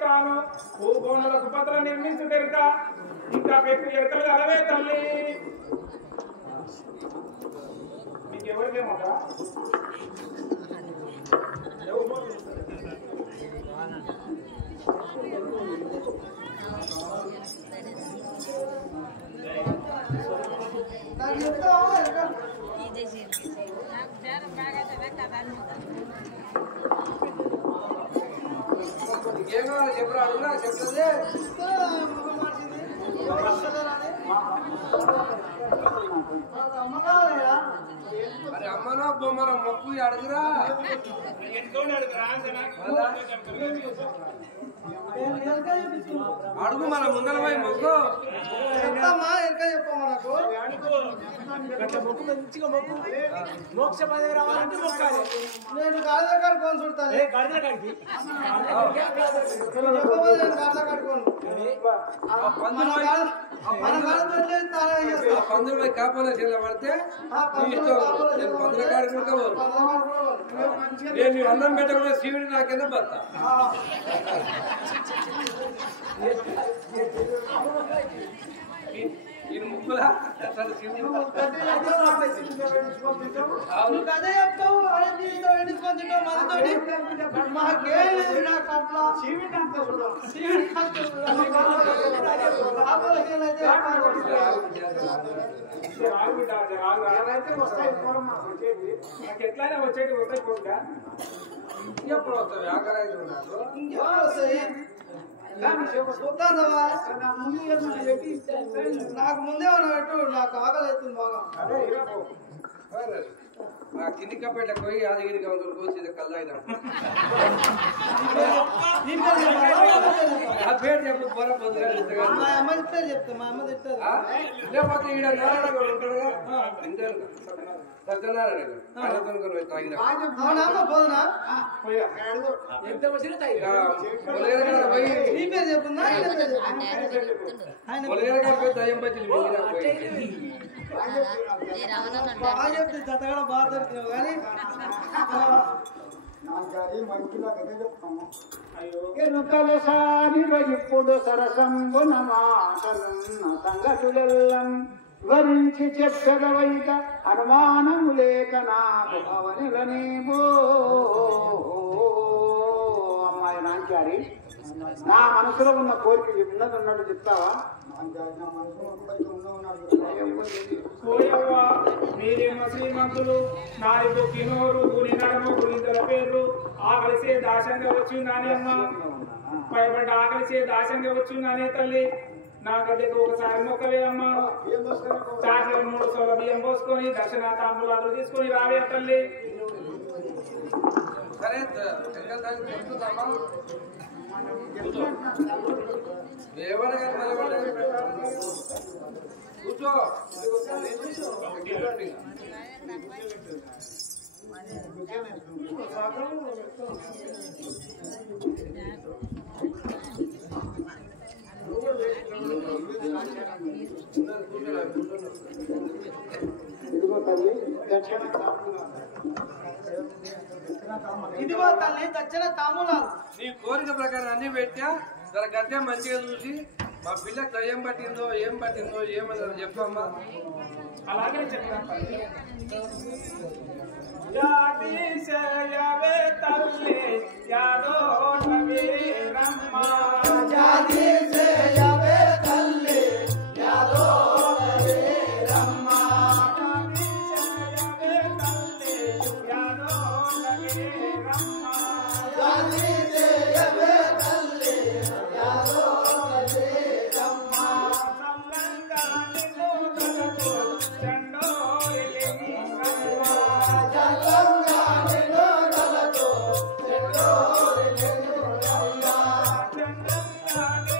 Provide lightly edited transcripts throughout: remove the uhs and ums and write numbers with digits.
చెప్తాను భూగోణులకు పత్ర నిర్మించు తెరక ఇంకా పెట్టి ఎరకలు అలవే తల్లి మీకెవరికేమో ఏం కావాలి చెప్పరా అడుగురా చెప్తుంది అరే అమ్మనో బొమ్మనో మొక్కు అడుగురా అడుగు మన ముందర పోయి మొక్కు చెప్తామా ఎరక చెప్పమ్మా నాకు మొక్కు మంచిగా మొక్కు మోక్ష పదవి రావాలంటే మొక్కాలి నేను గాడిద కట్టుకొని చూడతాను గడిదకాడికి చెప్పబోదు నేను గాడిద కట్టుకోను పందులు పోయి కాపాల చేత పడితే నేను పందుల కాడికి ఉడకపోను నేను అన్నం పెట్టకుండా శివుడి నాకేనా భర్త ఈ ముక్కులా అసలు శివుడు అదే చెప్తావు మాకేం నాకు అట్లా ఎట్లయినా వచ్చేది వస్తాయి పోగా ఎప్పుడు వస్తావు ఆకలి ఇంకెవరు వస్తాయి నాకు ముందే ఉన్నా పెట్టు నాకు ఆకలి అవుతుంది బాగా ఆ కింది కప్పేట పోయి యాదగిరిగా వచ్చేది కల్లాయిదా ఆ పేరు చెప్పు పొర పొద్దుగా మా అమ్మ చెప్తే చెప్తా మా అమ్మ చెప్తారు లేకపోతే ఈడ నారాయణ గారు ఉంటాడుగా ఇంటారు సత్యనారాయణ గారు అన్నతను తాగిన అవునా పోదునా ఎంత వచ్చినా మొలగర పోయి నీ పేరు చెప్పుందా మొలగర గారు పోయి దయ్యం పచ్చింది బాగా చెప్తే జతగడ బాగా దొరికినావు కానీ ఇప్పుడు సరసంబున మాటలున్న సంగతులెల్లం వరించి చెప్పగవైక అనుమానము లేక నాకు అవనిలనేమో అమ్మాయి నాంచారి నా మనసులో ఉన్న కోరిక ఉన్నది ఉన్నట్టు చెప్తావా మీరేమో శ్రీమంతులు నాలుగు కినోరు గుని నడము గురింతల పేర్లు ఆకలిసే దాశంగా వచ్చి నానేమ్మ పైబడ్డ ఆకలిసే దాశంగా వచ్చి నానే తల్లి నా గద్దెకు ఒకసారి మొక్కవే అమ్మ చాకలి 3 సోల బియ్యం పోసుకొని దర్శన తాంబూలాలు తీసుకొని రావే తల్లి సరే చెప్తుందమ్మా ఎవరు కూర్చో ఇదిగో తల్లి దక్షిణ తాంబూలాలు నీ కోరిక ప్రకారం అన్ని పెట్టా తన గద్దె మంచిగా చూసి మా పిల్లకి దయ్యం పట్టిందో ఏం పట్టిందో ఏమన్నా చెప్పమ్మా అలాగే చెప్తాను జాతిశయవే తల్లి యాదో నవే రమ్మ జాతిశయవే తల్లి యాదో నవే రమ్మ జాతిశయవే తల్లి యాదో నవే రమ్మ జాతిశయవే తల్లి యాదో నవే రమ్మ సంలంగాని లోదలతో చండోరిలిని రమ్మ జలంగాని లోదలతో చెడోరిలెను రమ్మ చండంగాని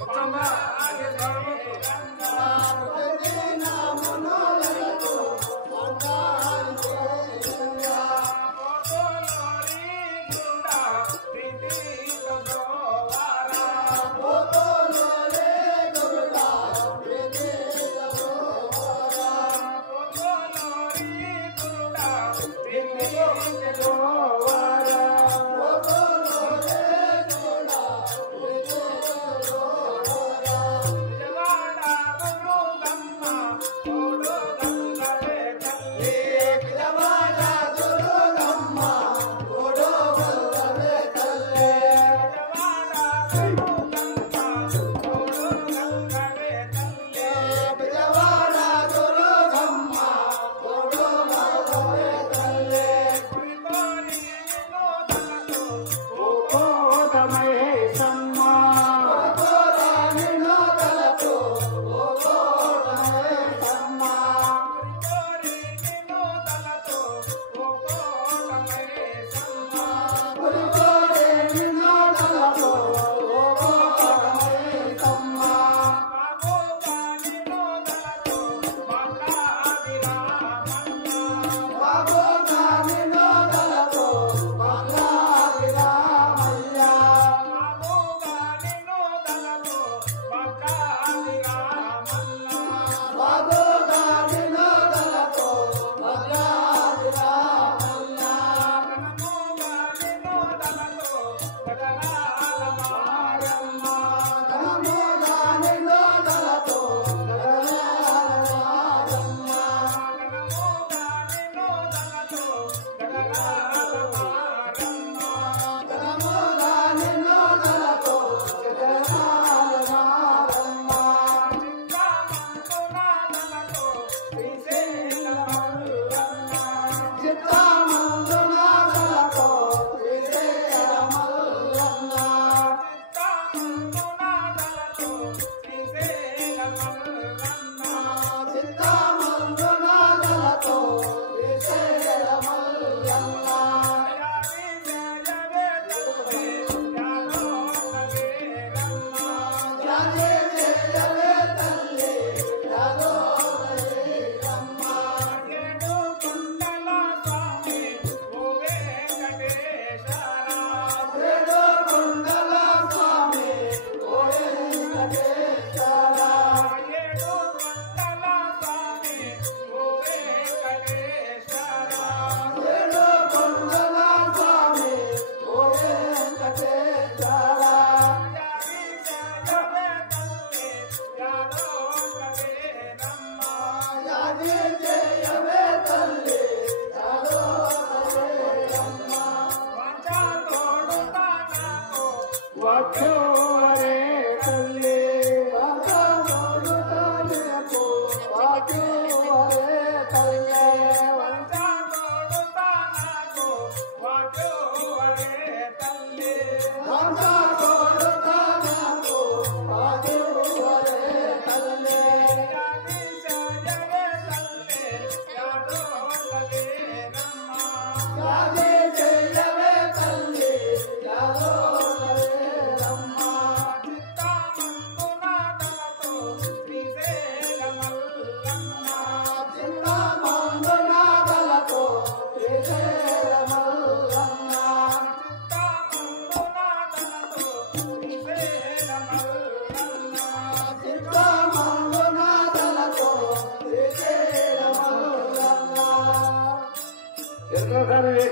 వచ్చమ్మా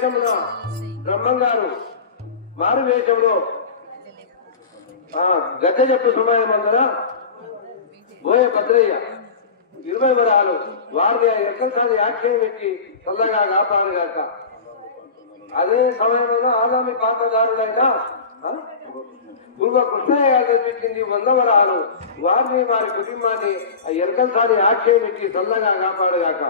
వేషమున బ్రహ్మంగారు మారు వేషంలో గద్దె చెప్పు సమయం మందున బోయ భద్రయ్య 20 వరాలు వారిని ఎక్కడిసారి ఆక్షేపం పెట్టి చల్లగా కాపాడుగాక. అదే సమయంలో ఆదామి పాత్రదారులైన పూర్వ కృష్ణయ్య గారు తెప్పించింది 100 వరాలు వారిని వారి కుటుంబాన్ని ఎక్కడిసారి ఆక్షేపం పెట్టి చల్లగా కాపాడుగాక.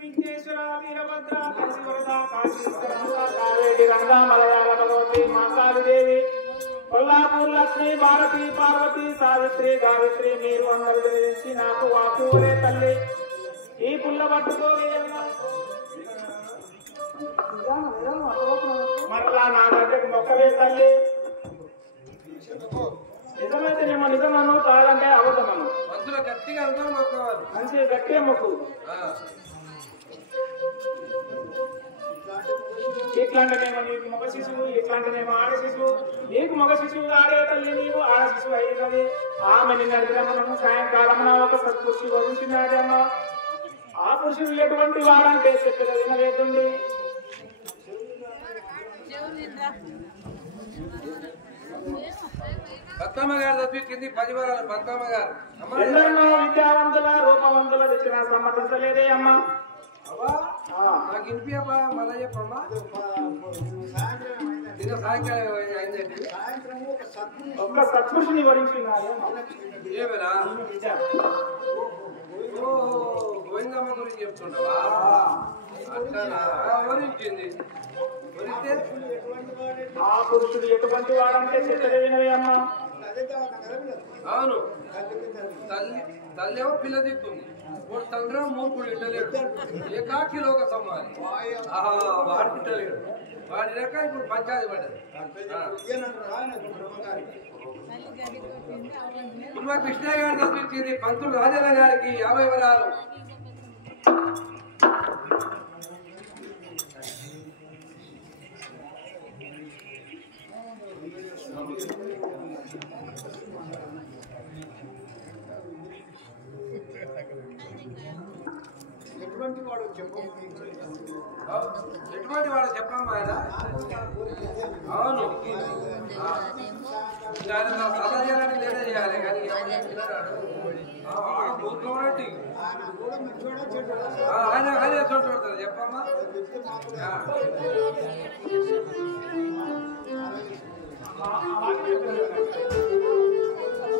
విఘ్నేశ్వర వీరభద్ర కాశీవరద కాశీవేడి రంగా మలయాళ భగవతి మాతాదేవి కొల్లాపూర్ లక్ష్మి భారతి పార్వతి సావిత్రి గాయత్రి మీరు అందరూ తెలిసి నాకు వాకురే తల్లి ఈ పుల్ల పట్టుకోలే మరలా నా దగ్గరకు మొక్కవే తల్లి. నిజమైతేనేమో నిజమను కాదంటే అబద్ధమను మంచులో గట్టిగా అందరూ మొక్కవాలి మంచిగా గట్టిగా మొక్కు. ఇట్లాంటినేమో నీకు మగ శిశువు ఇట్లాంటినేమో ఆడ శిశువు నీకు మగ శిశువు ఆడే తల్లి నీవు ఆడ శిశువు అయినది ఆమె నిన్నము సాయంకాలమున ఒక సత్పురుషుడు వరించినాడేమో ఆ పురుషుడు ఎటువంటి వాడంటే చెప్పిన వినలేదండి. పద్మమ్మ గారు చదివించింది 10 వరాలు. పద్మమ్మ గారు ఎందరినో విద్యావంతుల రూపవంతుల తెచ్చిన సమ్మతించలేదే అమ్మా. నాకు ఇంపియమ్మా మళ్ళా చెప్పమ్మా. నిన్న సాయంకాలం అయిందండి ఒక్క సత్పురుషుని వరించినాడు ఏమేనా గోవిందమ్మ గురించి చెప్తుండవా? అట్లా వరించింది. వరిస్తే ఆ పురుషుడు ఎటువంటి వాడంటే చెప్పలే వినవే అమ్మా. అవును తల్లి ఏమో పిల్ల దిక్కుంది. మూడు తండ్రి మూకుడు ఇట్టలేడు. ఏకాకిలో ఒక సమ్మాలి వాడు ఇట్టలేడు. వాడి లేక ఇప్పుడు పంచాయతీ పడ్డది. కుర్మ కృష్ణ గారు చదివించింది పంతులు రాజన్న గారికి 50 వరాలు. ఎటువంటి వాడు చెప్పమ్మా ఆయన. అవును సలహా చేయాలని లేదా చేయాలి కానీ కూర్చోబట్టి ఆయన ఆయన చూడతారు చెప్పమ్మా.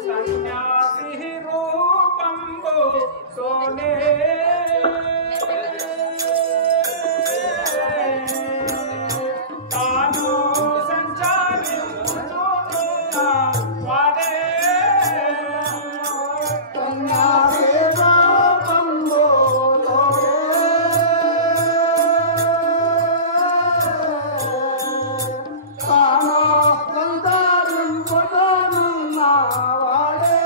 సన్యాసి రూపంబు సోనే తాను సంచారించుతున్న వాడే సన్యాసి రూపంబు తాను సంచారించుతున్న వాడే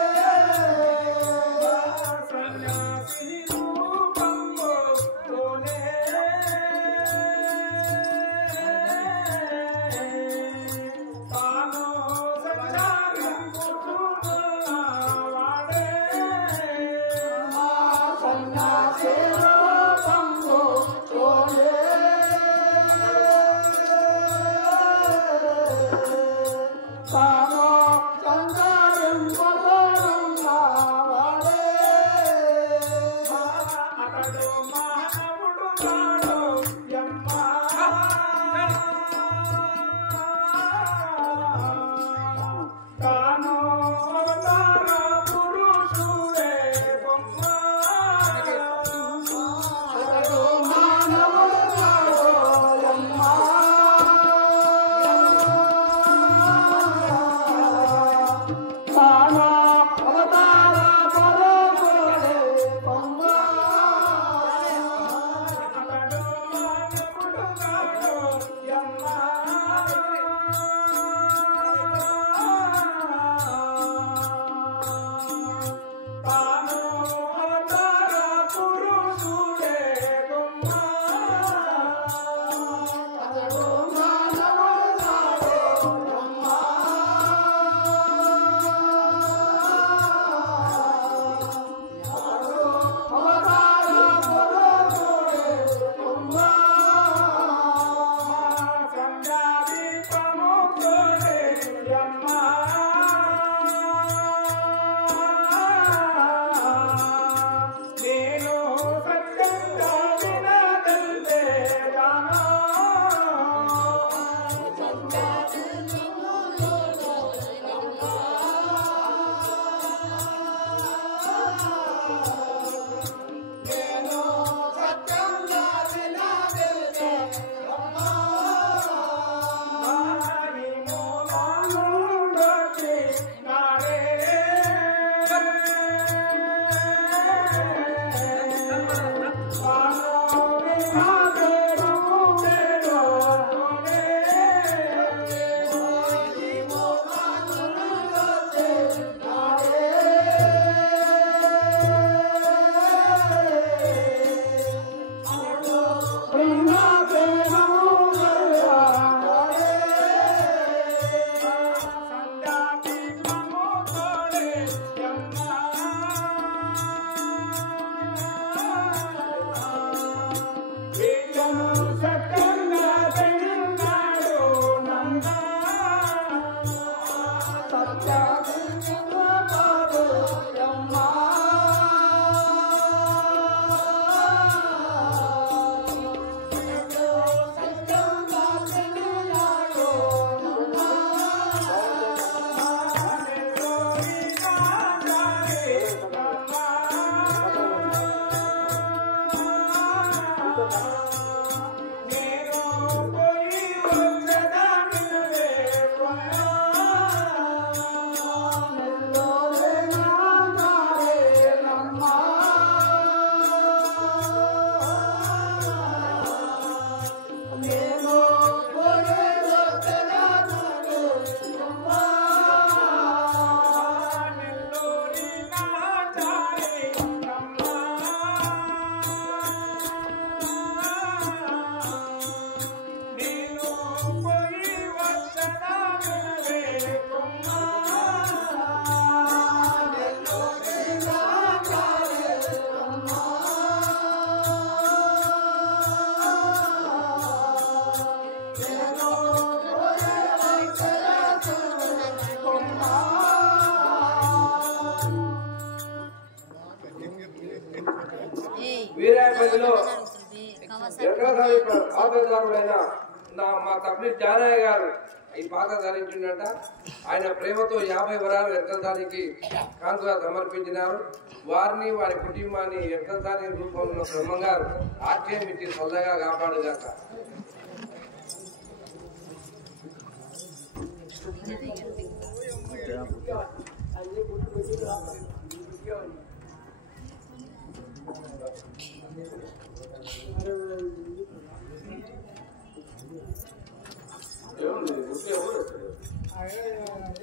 వీరాయపల్లిలో ఎక్కడసారి పాత్రధారుడైన మా తమ్మి జానయ్య గారు ఈ పాత్ర ధరించిండట. ఆయన ప్రేమతో 50 వరాలు ఎక్కదానికి కానుకగా సమర్పించినారు. వారిని వారి కుటుంబాన్ని ఎక్కదాని రూపంలో బ్రహ్మంగారు ఆశ్చర్యం ఇచ్చి చల్లగా కాపాడుగాక.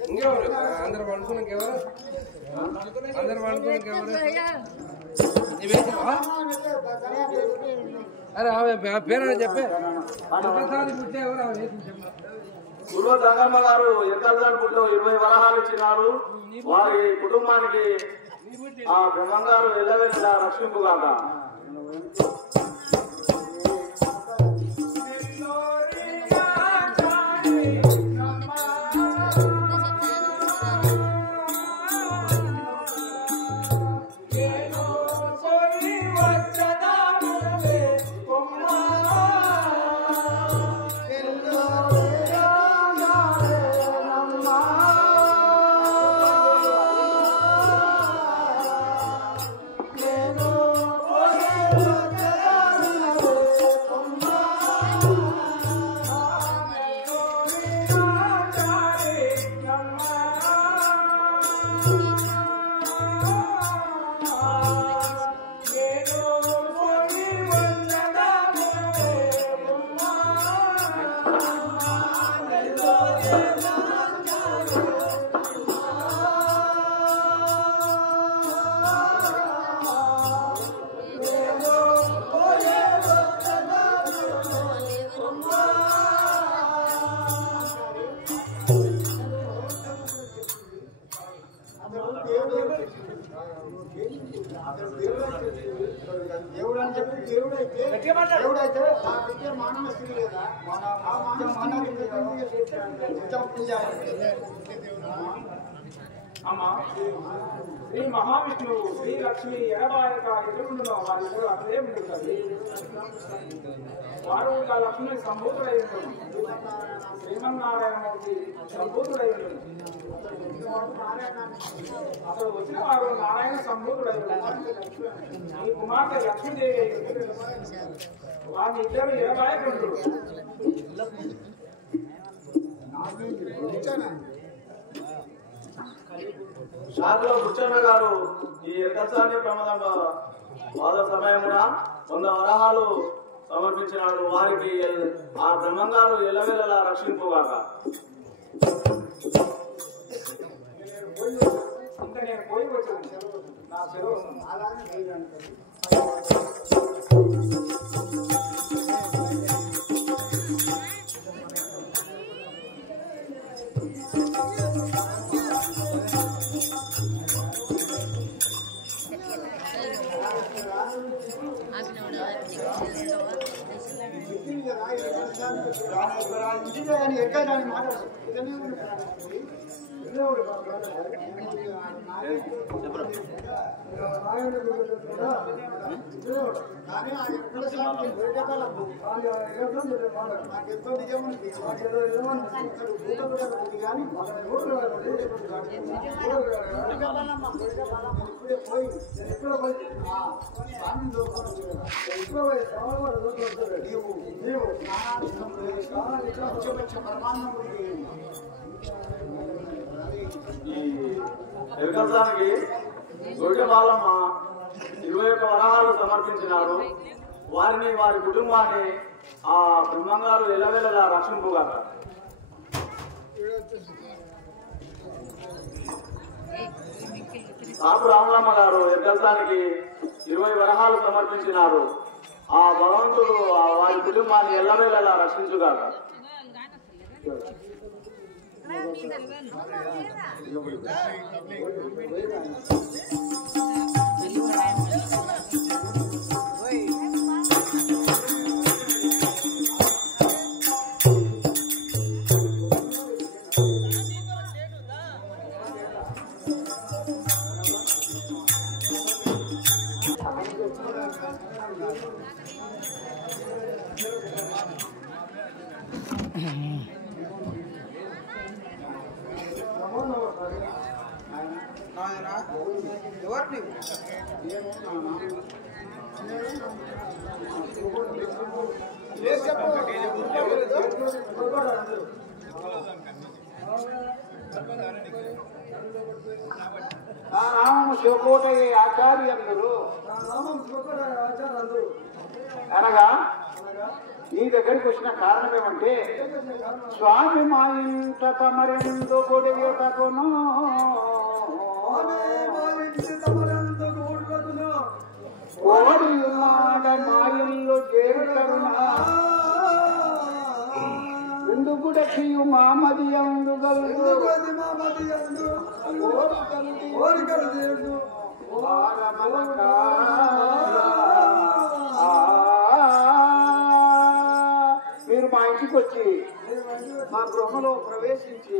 ఇంకెవరు అందరు పండుకున్నాక ఎవరు అందరు పండుకున్నాక ఎవరు అరే ఆమె పేరు చెప్పే గురువు గంగమ్మ గారు ఎక్కడిపుట్లో 20 వరహాలు ఇచ్చినారు. వారి కుటుంబానికి ఆ బ్రహ్మంగారు వెళ్ళవెళ్ళ రక్షింపుగాక. దేవుడు అని చెప్పి దేవుడైతే ఆ విద్య మానవ స్థితి లేదా అమ్మా శ్రీ మహావిష్ణువు శ్రీ లక్ష్మి ఎడబాయక ఎదురుండులో వారిద్దరు అక్కడే ఉంటుంది. వారు ఆ లక్ష్మి సంభూతుడై ఉంటుంది. శ్రీమన్నారాయణమూర్తి సంభూతుడై ఉంటుంది. అసలు వచ్చిన వారు నారాయణ సంభూతుడై ఉంటుంది. ఈ కుమార్తె లక్ష్మీదేవి వారిని ఇద్దరు ఎడబాయకుంటారు. శాఖలో బుచ్చన్న గారు ఈ ఎక్కసాని ప్రమాదంలో వాద సమయమున 100 వరహాలు సమర్పించినాడు. వారికి ఆ బ్రహ్మంగారు ఎల్లవేళలా రక్షింపుగాక. ఇంకా నేను పోయి వచ్చాను నా సెలవు ఇంటిలో కానీ ఎక్కడ కానీ మాట్లాడు కానీ ఆయన ఎక్కడ నాకు ఎంతో నిజముంది కానీ ఇప్పుడే పోయి నీవు ఈ ఎక్కసానికి గొడ్డ బాలమ్మ 21 వరహాలు సమర్పించినారు. వారిని వారి కుటుంబాన్ని ఆ బ్రహ్మంగారు ఎల్లవేళలా రక్షింపుగాక. సాపు రాములమ్మ గారు ఎక్కసానికి 20 వరహాలు సమర్పించినారు. ఆ భగవంతుడు వారి కుటుంబాన్ని ఎల్లవేళలా రక్షించుగాక. ఎవరు నీవు? నా నామము శివకోటయ్య ఆచార్యందురు అనగా నీ దగ్గరికి వచ్చిన కారణం ఏమంటే స్వామి మా ఇంట తమరెందు గొడవటకును కోడి మాట మా ఇల్లు చేరుతరునా ఎందుకు దక్షియు మామది అందు మీరు మా ఇంటికి వచ్చి మా గృహంలో ప్రవేశించి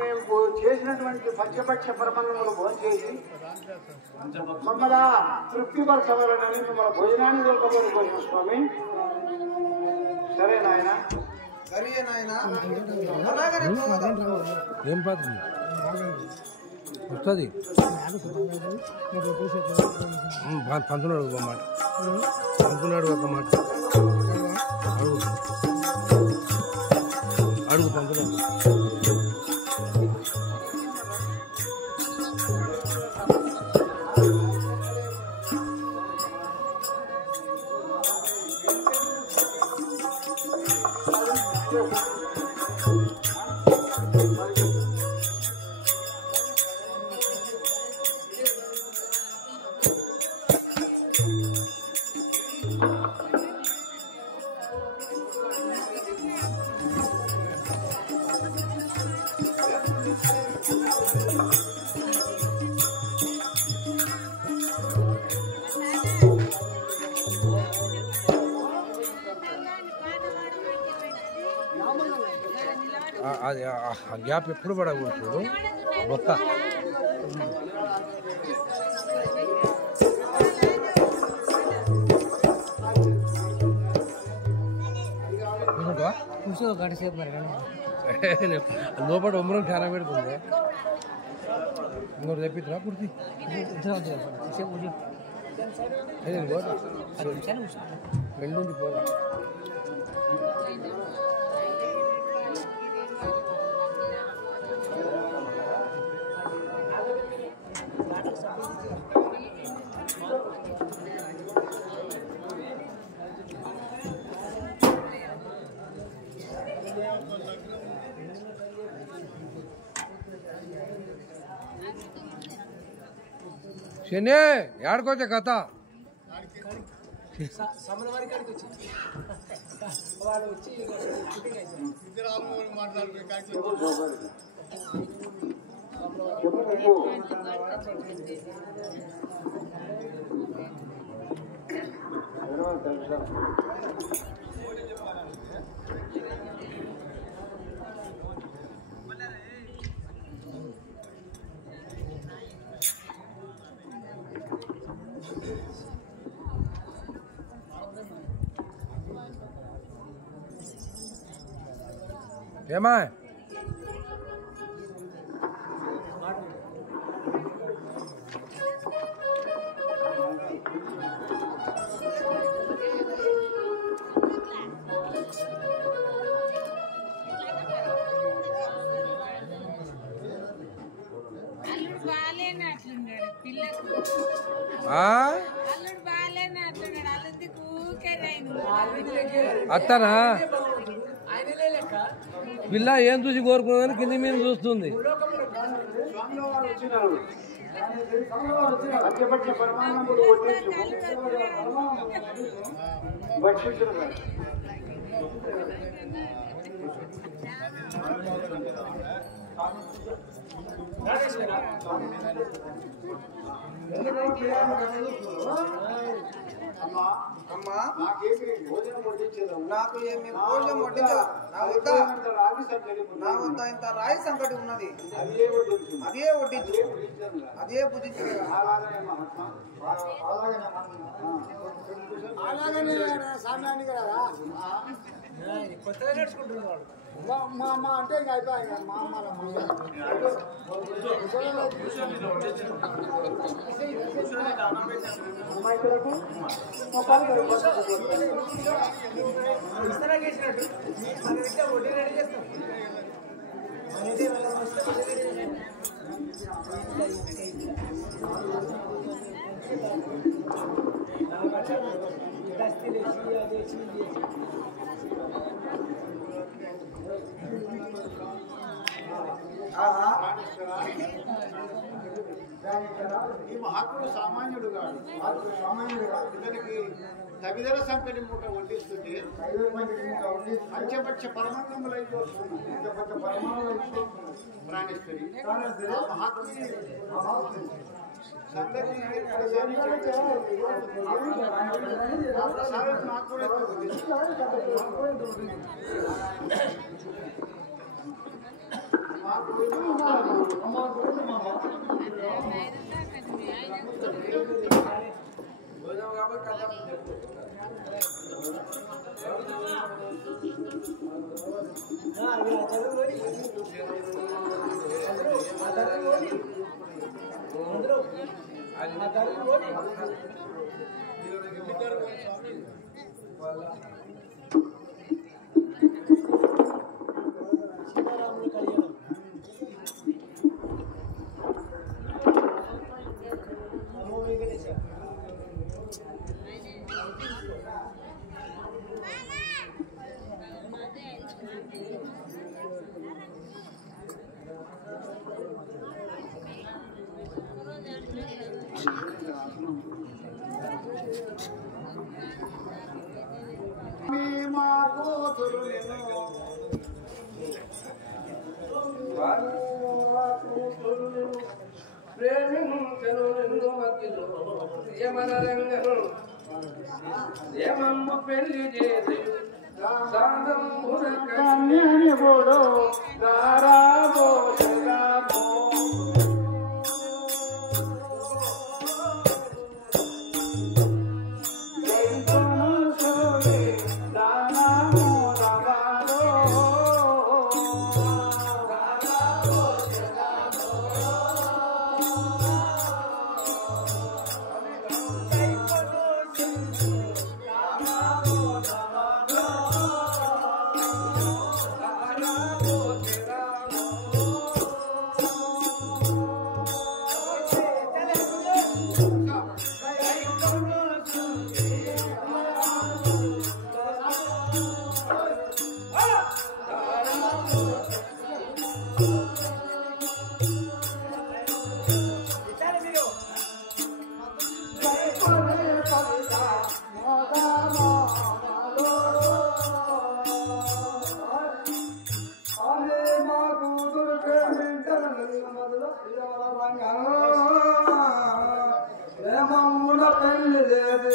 మేము చేసినటువంటి పంచపక్ష పరమన్నములు భోంచేసి మమ్మల్ని తృప్తిపరచవలనని మిమ్మల్ని భోజనాన్ని దొరకబోని కోసం స్వామి. సరే నాయన ఏం పాత్ర వస్తుంది పంతున్నాడు ఒక మాట పంతున్నాడు ఒక మాట అడుగు అడుగు పంతున్నాడు. అది ఆ గ్యాప్ ఎప్పుడు పడకూడదు ఒక్క లోపల ఉమ్మరం చాలా పెడుతుంది. ఇంకోటి తెప్పిద్దా కుర్తి రెండు పోదా. శని ఏడుకోతే కథ ఏమా అత్తనా పిల్ల ఏం చూసి కోరుకున్నదని కింది మీద చూస్తుంది. అమ్మా నాకేమి భోజనం వడ్డించేదా? నాకు ఏమి భోజనం వడ్డించదా? నా వద్ద ఇంత రాయి సంకటి ఉన్నది, అదే వడ్డించు, అదే భుజించు. అలాగనే సమయానికి కదా కొత్తగా నేర్చుకుంటున్నాడు. మా అమ్మ అంటే ఇంకా అయిపోయాయి మా అమ్మ ఈ మహాత్ముడు సామాన్యుడు కాదు, ఇతనికి తగిదల సంకటి మూట వడ్డిస్తుంటే పంచపక్ష పరమాన్నములు ప్రాణిస్తుంది. మహాత్ముడి సంగతి నాకు కూడా పెళ్లి చేసి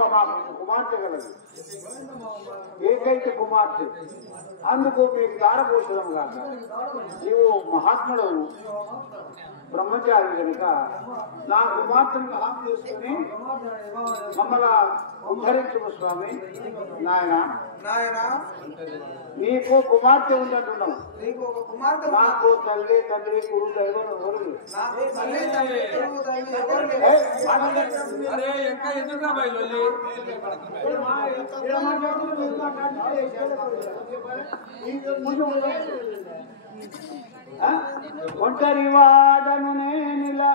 గోవిందమాంబ మాకు కుమార్తె కలదు, ఏకైక కుమార్తె. అందుకు మీకు దారపోషడం కాక నీవు మహాత్ముడు బ్రహ్మచారి కనుక నా కుమార్తెను హామీ చేసుకుని మమ్మల్ని ఉద్ధరించు స్వామి. నాయన నీకు కుమార్తె ఉన్నట్టున్నావు, నీకు ఒక కుమార్తె నాకు తల్లి తండ్రి గురు దైవం ఎవరు లేరు. నాకు తల్లి తండ్రి గురువు దైవం ఎవరు లేరు. అరే ఇంకా ఎదురుగా బయలు ఒంటరి వాడను నేనిలా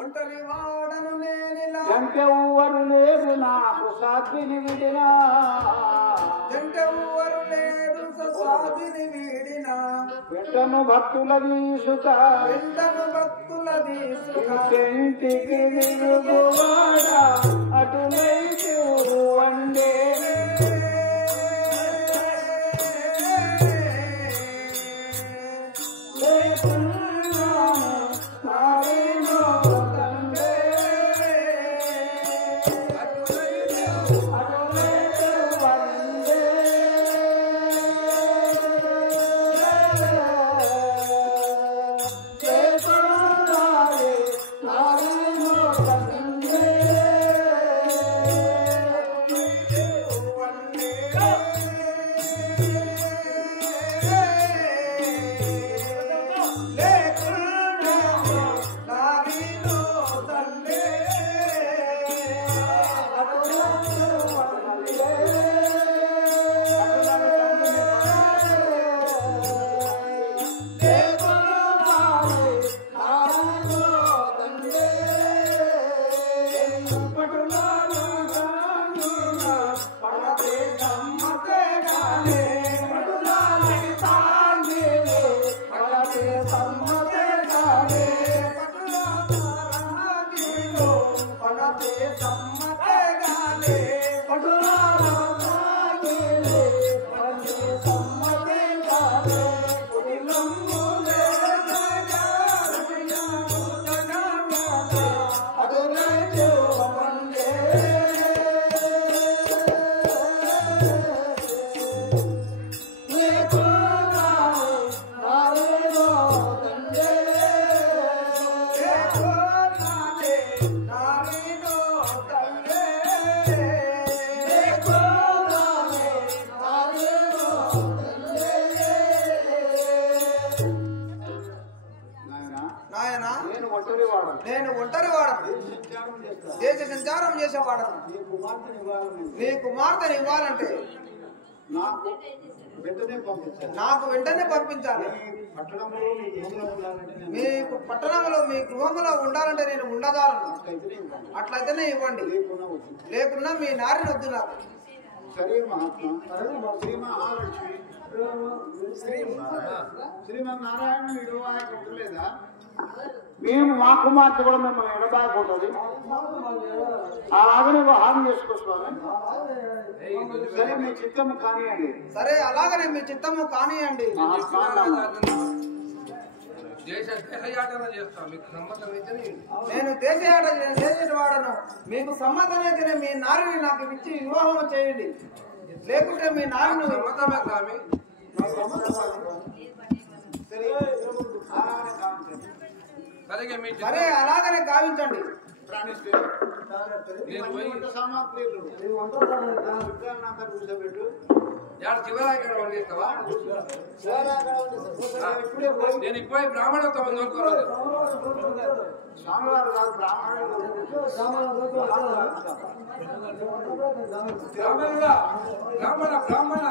ఒంటరి వాడను నేనిలా జంటెవ్వరు లేరు నాకు సాధ్విని విడినా జంటెవ్వరు లేరు సాధిని వీడిన వెంటను భక్తుల తీసుక వెంటను భక్తుల తీసుక ఇంటికి తిరుగువాడ అటులైతే వండే నేను ఒంటరి వాడను, దేశ సంచారం చేసేవాడను. నీ కుమార్తెని ఇవ్వాలంటే నాకు వెంటనే పంపించాలి. మీకు పట్టణంలో మీ గృహంలో ఉండాలంటే నేను ఉండదాలను. అట్లయితేనే ఇవ్వండి, లేకున్నా మీ నారిని వద్దు నాకు. సరే మహాత్మా, శ్రీ మహాలక్ష్మి శ్రీమన్నారాయణ విడువలేదా? మేము మా కుమార్తె కూడా మిమ్మల్ని ఎడబాయకూడదు, అలాగనే హామీ చేసుకోవాలి. సరే మీ చిత్తము కానియండి. సరే అలాగనే మీ చిత్తము కానియండి. నేను దేశయాట చేసేవాడను, మీకు సమ్మతం అయితేనే మీ నారిని నాకు ఇచ్చి వివాహం చేయండి, లేకుంటే మీ నారిని సరే అలాగనే గావించండి. సామాగ్రిలు కూర్చోబెట్టు. నేను ఇప్పుడే బ్రాహ్మణతో స్వామివారు కాదు బ్రాహ్మణుడు. బ్రాహ్మణ బ్రాహ్మణ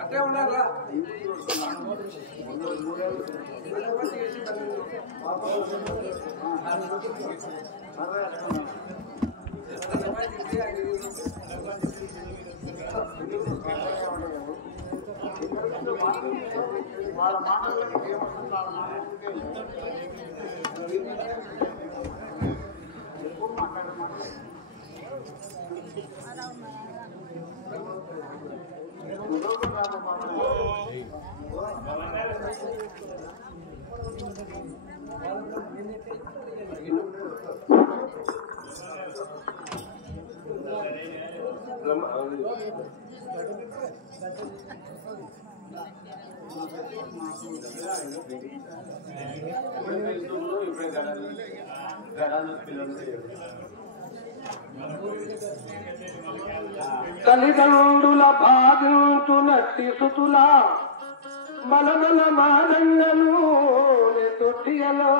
అట్టే ఉండాలా? వాళ్ళ మాటలకు ఏమవుతుంది, వాళ్ళ మాటలకే ఎక్కువ మాట్లాడమాట. తల్లిదండ్రుల భాగించునట్టి సుతుల మలమల మానంగలు తొట్టియలో